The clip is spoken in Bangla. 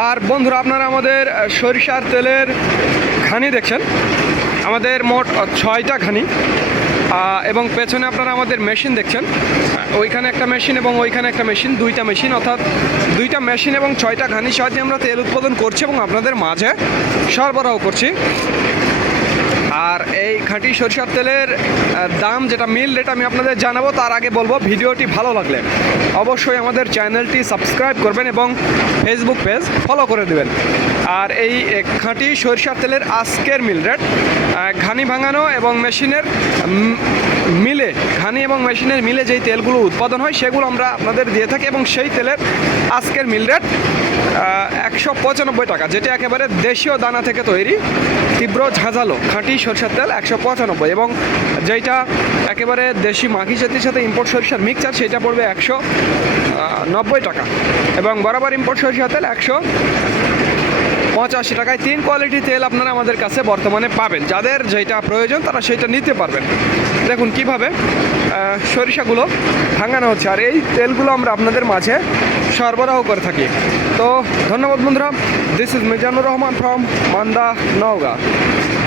আর বন্ধুরা, আপনারা আমাদের সরিষার তেলের ঘানি দেখছেন। আমাদের মোট 6টা ঘানি, এবং পেছনে আপনারা আমাদের মেশিন দেখছেন। ওইখানে একটা মেশিন এবং ওইখানে একটা মেশিন, 2টা মেশিন, অর্থাৎ 2টা মেশিন এবং 6টা ঘানির সাহায্যে আমরা তেল উৎপাদন করছি এবং আপনাদের মাঝে সরবরাহ করছি। আর এই খাঁটি সরিষার তেলের দাম, যেটা মিল রেট, আমি আপনাদের জানাবো। তার আগে বলবো, ভিডিওটি ভালো লাগলে অবশ্যই আমাদের চ্যানেলটি সাবস্ক্রাইব করবেন এবং ফেসবুক পেজ ফলো করে দেবেন। আর এই খাঁটি সরিষার তেলের আজকের মিল রেট, ঘানি ভাঙানো এবং মেশিনের মিলে, ঘানি এবং মেশিনের মিলে যেই তেলগুলো উৎপাদন হয় সেগুলো আমরা আপনাদের দিয়ে থাকি, এবং সেই তেলের আজকের মিল রেট 195 টাকা, যেটা একেবারে দেশীয় দানা থেকে তৈরি, তীব্র ঝাঁঝালো খাঁটি সরিষার তেল 195, এবং যেইটা একেবারে দেশি মাখি জাতির সাথে ইম্পোর্ট সরিষার মিক্সচার, সেটা পড়বে 190 টাকা, এবং বরাবর ইম্পোর্ট সরিষার তেল 185 টাকায়। 3 কোয়ালিটি তেল আপনারা আমাদের কাছে বর্তমানে পাবেন। যাদের যেটা প্রয়োজন তারা সেটা নিতে পারবেন। দেখুন কিভাবে সরিষাগুলো ভাঙানো হচ্ছে, আর এই তেলগুলো আমরা আপনাদের মাঝে সরবরাহ করে থাকি। তো ধন্যবাদ বন্ধুরা। This is Mizanur Rahman from Manda, Naogaon.